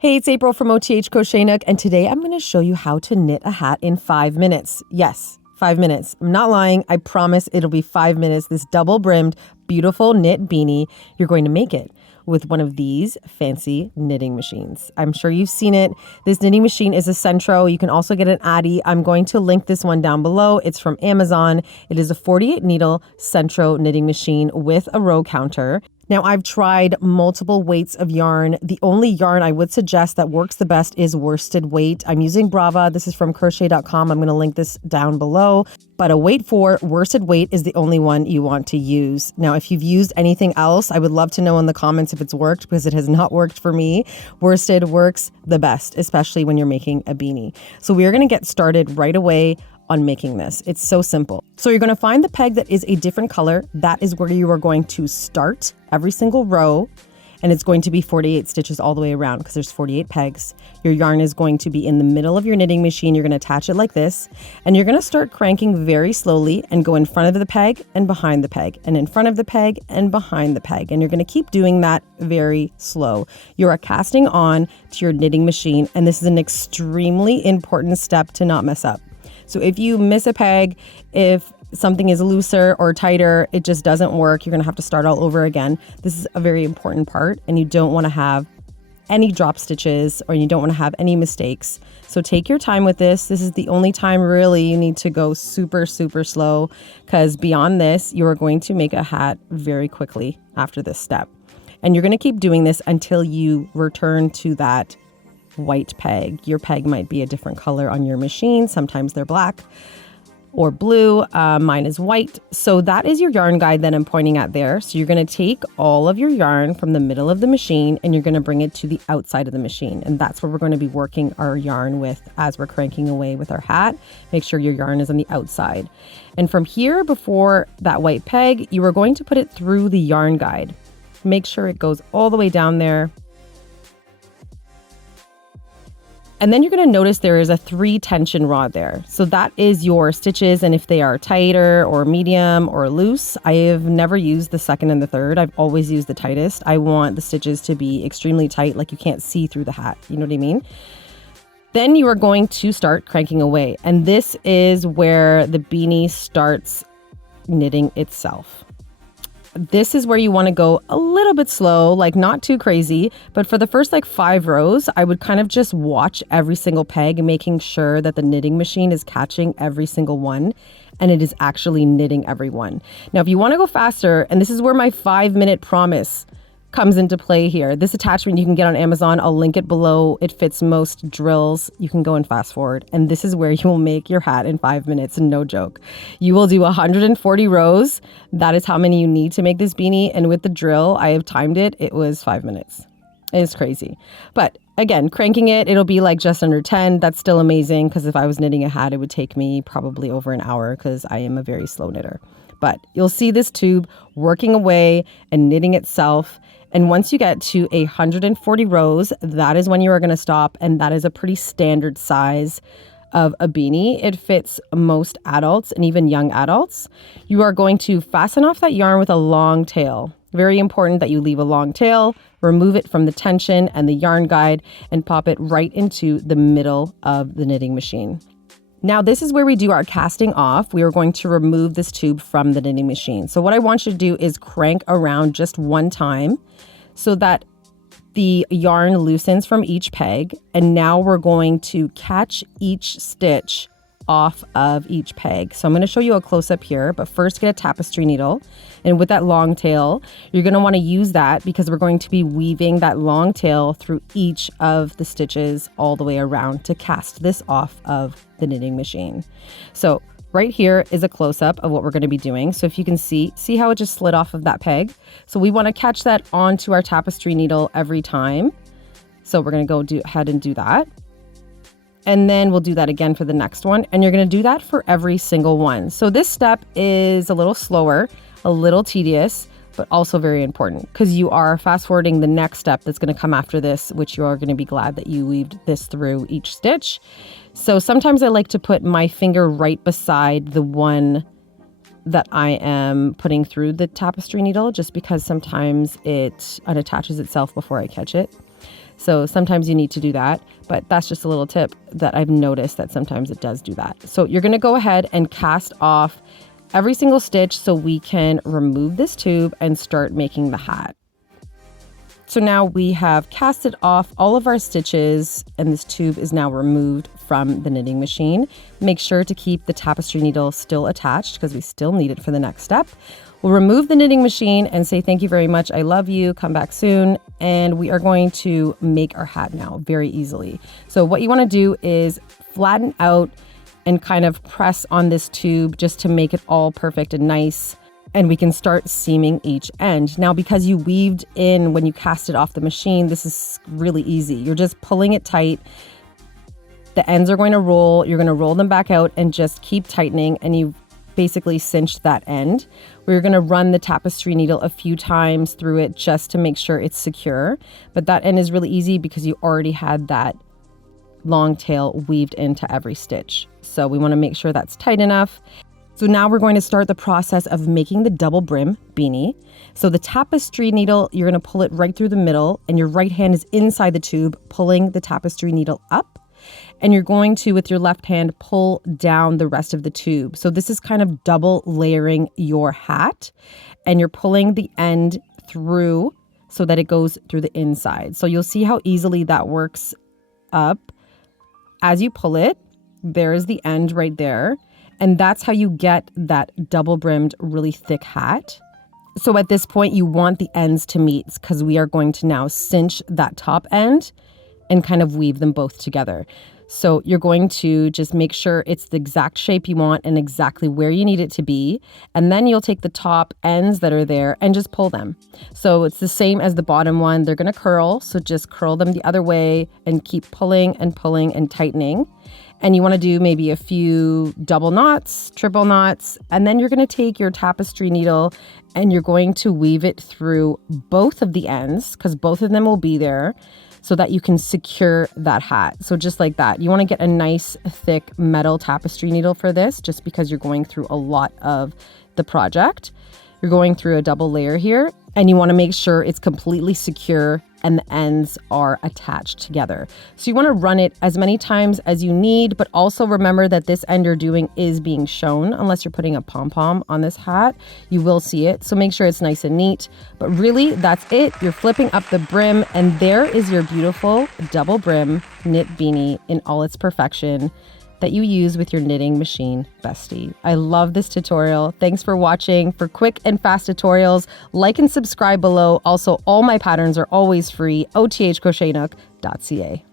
Hey, it's April from OTH Crochet Nook, and today I'm going to show you how to knit a hat in 5 minutes. Yes, 5 minutes. I'm not lying. I promise it'll be 5 minutes. This double-brimmed, beautiful knit beanie, you're going to make it with one of these fancy knitting machines. I'm sure you've seen it. This knitting machine is a Centro. You can also get an Addi. I'm going to link this one down below. It's from Amazon. It is a 48 needle Centro knitting machine with a row counter. Now, I've tried multiple weights of yarn. The only yarn I would suggest that works the best is worsted weight. I'm using Brava. This is from crochet.com. I'm going to link this down below. But a weight 4 worsted weight is the only one you want to use. Now, if you've used anything else, I would love to know in the comments if it's worked, because it has not worked for me. Worsted works the best, especially when you're making a beanie. So we are going to get started right away on making this. It's so simple. So you're going to find the peg that is a different color. That is where you are going to start every single row. And it's going to be 48 stitches all the way around because there's 48 pegs. Your yarn is going to be in the middle of your knitting machine. You're going to attach it like this. And you're going to start cranking very slowly and go in front of the peg and behind the peg and in front of the peg and behind the peg. And you're going to keep doing that very slow. You are casting on to your knitting machine. And this is an extremely important step to not mess up. So if you miss a peg, if something is looser or tighter, it just doesn't work. You're going to have to start all over again. This is a very important part, and you don't want to have any drop stitches or you don't want to have any mistakes. So take your time with this. This is the only time really you need to go super, super slow, because beyond this, you are going to make a hat very quickly after this step. And you're going to keep doing this until you return to that white peg. Your peg might be a different color on your machine. Sometimes they're black or blue. Mine is white. So that is your yarn guide that I'm pointing at there. So you're going to take all of your yarn from the middle of the machine and you're going to bring it to the outside of the machine. And that's where we're going to be working our yarn with as we're cranking away with our hat. Make sure your yarn is on the outside. And from here, before that white peg, you are going to put it through the yarn guide. Make sure it goes all the way down there. And then you're going to notice there is a 3 tension rod there. So that is your stitches. And if they are tighter or medium or loose, I have never used the second and the third. I've always used the tightest. I want the stitches to be extremely tight, like you can't see through the hat. You know what I mean? Then you are going to start cranking away. And this is where the beanie starts knitting itself. This is where you want to go a little bit slow, like not too crazy. But for the first 5 rows, I would kind of just watch every single peg, making sure that the knitting machine is catching every single one and it is actually knitting every one. Now, if you want to go faster, and this is where my 5-minute promise comes into play here. This attachment you can get on Amazon. I'll link it below. It fits most drills. You can go and fast forward. And this is where you will make your hat in 5 minutes. No joke. You will do 140 rows. That is how many you need to make this beanie. And with the drill, I have timed it. It was 5 minutes. It's crazy. But again, cranking it, it'll be like just under 10. That's still amazing, because if I was knitting a hat, it would take me probably over an hour, because I am a very slow knitter. But you'll see this tube working away and knitting itself. And once you get to 140 rows, that is when you are going to stop. And that is a pretty standard size of a beanie. It fits most adults and even young adults. You are going to fasten off that yarn with a long tail. Very important that you leave a long tail, remove it from the tension and the yarn guide, and pop it right into the middle of the knitting machine. Now, this is where we do our casting off. We are going to remove this tube from the knitting machine. So what I want you to do is crank around just one time so that the yarn loosens from each peg. And now we're going to catch each stitch off of each peg. So I'm going to show you a close-up here, but first get a tapestry needle. And with that long tail, you're going to want to use that because we're going to be weaving that long tail through each of the stitches all the way around to cast this off of the knitting machine. So right here is a close-up of what we're going to be doing. So if you can see how it just slid off of that peg. So we want to catch that onto our tapestry needle every time. So we're going to go ahead and do that. And then we'll do that again for the next one. And you're going to do that for every single one. So this step is a little slower, a little tedious, but also very important, because you are fast forwarding the next step that's going to come after this, which you are going to be glad that you weaved this through each stitch. So sometimes I like to put my finger right beside the one that I am putting through the tapestry needle, just because sometimes it unattaches itself before I catch it. So sometimes you need to do that, but that's just a little tip that I've noticed that sometimes it does do that. So you're going to go ahead and cast off every single stitch so we can remove this tube and start making the hat. So now we have casted off all of our stitches and this tube is now removed from the knitting machine. Make sure to keep the tapestry needle still attached because we still need it for the next step. We'll remove the knitting machine and say thank you very much, I love you, come back soon. And we are going to make our hat now very easily. So what you want to do is flatten out and kind of press on this tube just to make it all perfect and nice. And we can start seaming each end. Now, because you weaved in when you cast it off the machine, this is really easy. You're just pulling it tight. The ends are going to roll. You're going to roll them back out and just keep tightening. And you basically cinched that end. We're going to run the tapestry needle a few times through it just to make sure it's secure. But that end is really easy because you already had that long tail weaved into every stitch. So we want to make sure that's tight enough. So now we're going to start the process of making the double brim beanie. So the tapestry needle, you're going to pull it right through the middle and your right hand is inside the tube, pulling the tapestry needle up. And you're going to, with your left hand, pull down the rest of the tube. So this is kind of double layering your hat and you're pulling the end through so that it goes through the inside. So you'll see how easily that works up. As you pull it, there's the end right there. And that's how you get that double brimmed, really thick hat. So at this point, you want the ends to meet because we are going to now cinch that top end and kind of weave them both together. So you're going to just make sure it's the exact shape you want and exactly where you need it to be. And then you'll take the top ends that are there and just pull them. So it's the same as the bottom one. They're going to curl. So just curl them the other way and keep pulling and tightening. And you want to do maybe a few double knots, triple knots, and then you're going to take your tapestry needle and you're going to weave it through both of the ends because both of them will be there so that you can secure that hat. So just like that, you want to get a nice thick metal tapestry needle for this just because you're going through a lot of the project. You're going through a double layer here and you want to make sure it's completely secure and the ends are attached together. So you want to run it as many times as you need, but also remember that this end you're doing is being shown. Unless you're putting a pom-pom on this hat, you will see it. So make sure it's nice and neat. But really, that's it. You're flipping up the brim and there is your beautiful double brim knit beanie in all its perfection that you use with your knitting machine bestie. I love this tutorial. Thanks for watching. For quick and fast tutorials, like and subscribe below. Also, all my patterns are always free. othcrochetnook.ca.